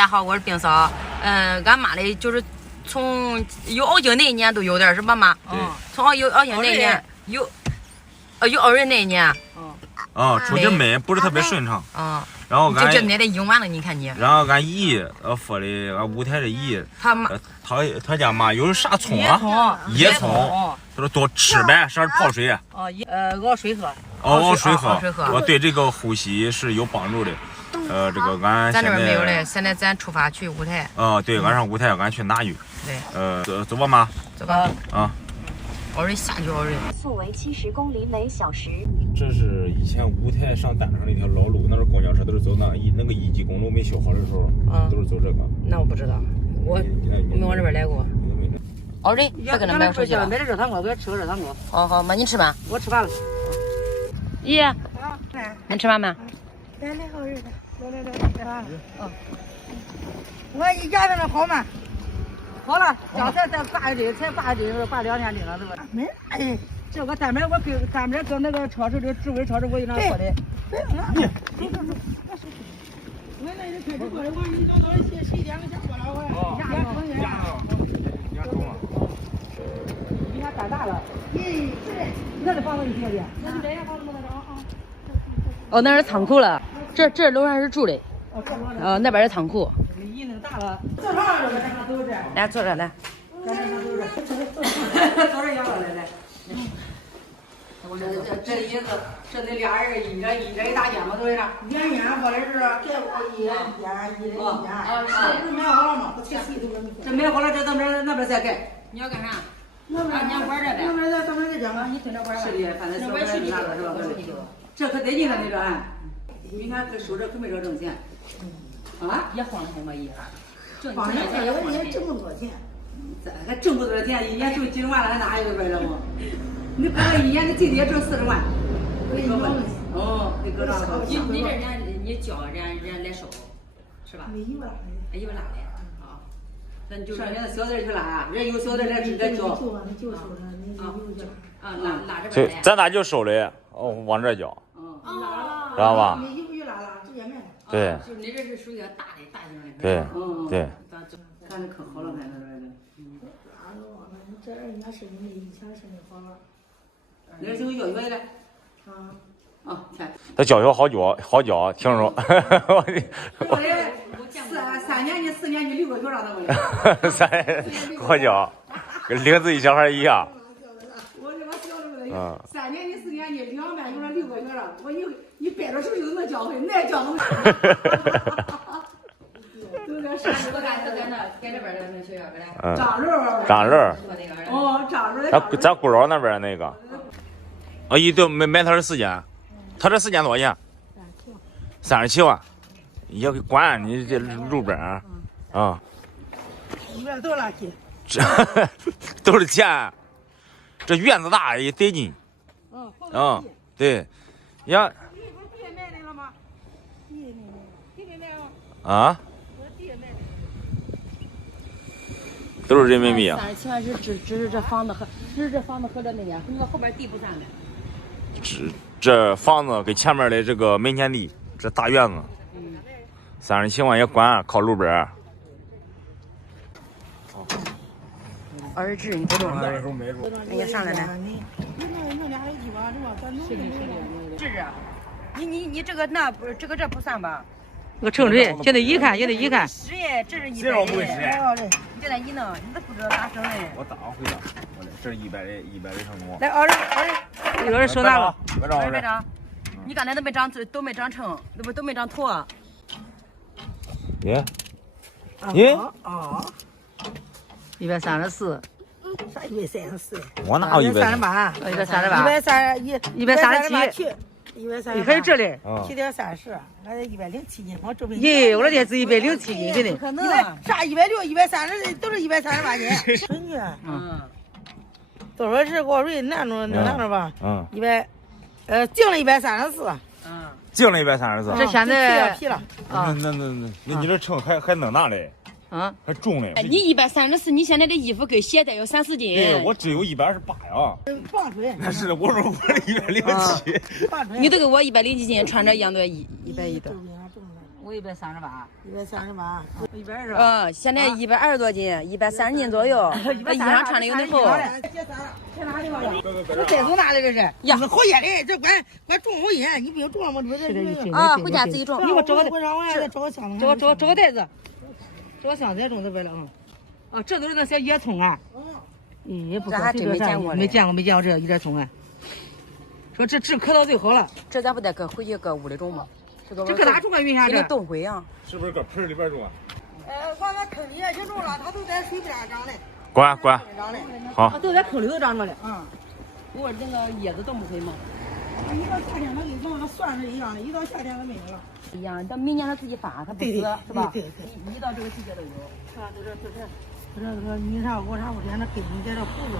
家好，我是冰嫂。俺妈的就是从有奥经那一年都有点是吧妈？从奥经那一年有奥运那一年。出去没不是特别顺畅。然后就这得用完了，你看你。然后俺姨说的，俺五台的姨，他家妈有啥葱啊？椰葱。他说多吃呗，啥泡水。熬水喝。熬水喝。我对这个呼吸是有帮助的。这个俺咱这边没有嘞，现在咱出发去五台。对，俺上五台，俺去拿鱼。对。走吧妈。走吧。奥瑞下去奥瑞。速为70公里每小时。这是以前五台上丹上的一条老路，那时候公交车都是走那个1级公路没修好的时候，都是走这个。那我不知道，我没往这边来过。奥瑞，不跟他买手机了。买点热糖果，给我吃个热糖果。好，妈你吃吧。我吃饭了。姨，你吃饭没？来好日子，来。我一家子那好吗？好了，刚才咱拔的，才拔的，拔2天钉了，是吧？没，这个咱们跟那个超市的智慧超市我一样说的。我那就开始过来，我一早11点我先过来，我你看干大了。对，那的房子你听的？那就这样房子那那是仓库了，这楼上是住的。那边是仓库。你那个大了，正好这个咱俩都这。来坐这来。坐这摇了来。这椅子，这得俩人一人一大间嘛，都是啥？两间或者是盖过一间，一人一间。这不是买好了吗？这买好了，这那边再盖。你要干啥？那边你要玩这呗？那边再讲啊，你听着玩吧。是的，反正小孩儿拿了是吧？这可得劲了，你这俺。你看这收着可没少挣钱。也晃了很多亿。放着钱，我也挣不多钱。咱还挣不多少钱，一年就几十万了，还哪有边了吗？你可能一年你最低也挣40万。你搁这。你搁这。你这你交人来收，是吧？没有了。有拉的。好。咱就上人家小点去拉，人有小点来直接交。就收了，你有拉这所以边。咱俩就收的，往这交，知道吧？你有拉了，直接卖。对。就你这是属于大型的。对。看着可好了，看着这。这2年生意以前生意好了。那就要月嘞。天。他教学好教，听说。3年级、4年级6个学让他们来。好教，跟领自己小孩一样。我小时候3年级、4年级2班有了6个学生，我一掰着手就能教会，那教都。都在山里，都在那在这边的那学校搁张乐。张乐。咱鼓楼那边那个。姨都买他这4间，他这4间多少钱？37万。也管你这路边里面都是垃圾。这都是钱，这院子大也得劲。对，呀。地卖那个吗？地没卖啊？都是人民币啊。37万是只是这房子和这那边，后边地不算的。这房子跟前面的这个门前地，这大院子，37万也管，靠路边。儿子，你不懂啊？你上来来。这是，你这个那不这个这不算吧？我称对，现在一看。是耶，这是100。这我不会使。你在那一弄，你都不知道咋整嘞。我打回来，这是100的成功。来，儿子，有人收哪个？别长，你刚才都没长成，都没长坨。耶，134。啥134？我哪有138。137。138。还有这里。7点30，俺这107斤，我准备。耶，我的天，是107斤，真的。可能。啥160、130都是138斤。纯去。多少是我瑞那种吧？100，净了134。净了134。这现在皮了。那你这秤还能拿嘞？还重嘞。你134，你现在的衣服跟鞋带有3、4斤。对，我只有128呀。放水。那是我说我的107。你都跟我107斤，穿着一样都110的。我我138，120，现在120多斤，130斤左右。衣裳穿的有点厚。这袋子拿的这是呀，好野的，这管种好野，你不用种了吗？这啊，回家自己种。你给我找个箱子，找个袋子，找个箱子种这边了啊。啊，这都是那些野葱啊。也不这还真没见过，没见过这野葱啊。说这治咳嗽最好了。这咱不得搁回去搁屋里种吗？这搁哪种啊？云霞这冻灰啊。是不是搁盆里边种啊？往那坑里就种了，它都在水边长的。管，好。都在坑里头长着嘞。我那个叶子冻不灰吗？一到夏天它跟那蒜是一样的，一到夏天它没有了。一样，到明年它自己发，它不死，是吧？对。一到这个季节都有。啊，这你看我啥不天那给你在这胡子。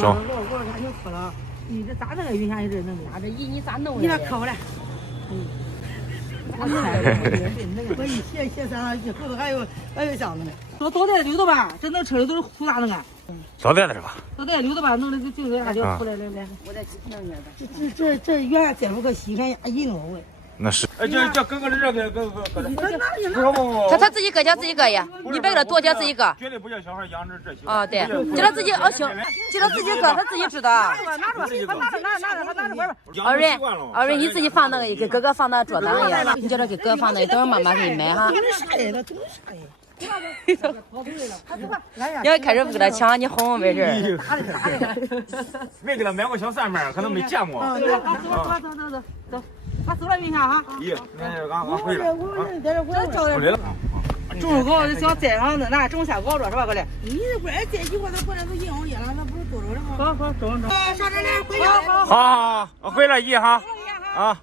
中。我感觉哭了。你这咋那个云霞一直弄的？这你咋弄的？你那磕不来。我一歇3一后头还有箱子呢。说倒在溜的吧，这能吃的都是胡大那个。倒在了是吧？倒在溜的吧，弄的就这样就出来了。我再弄点吧。这原来再不可稀罕牙一弄味。那是。叫哥这搁。他自己搁家自己搁呀，你别给他多家自己搁。绝对不叫小孩养着这些。啊，对，叫他自己行，叫他自己搁，他自己知道。拿着，二瑞，你自己放那个，给哥哥放那桌子上呀。你叫他给哥放那，等会妈妈给你买哈。你要开始不给他抢，你哄没事。没给他买过小扇面，可能没见过。走，他走了云霞哈。咦，俺回来。回来了。种高想栽上子，那种下高着是吧，哥嘞？你这不是栽几块，那过来都硬了，那不是多着的吗？好，种。上这来回来。好，回来姨哈。啊。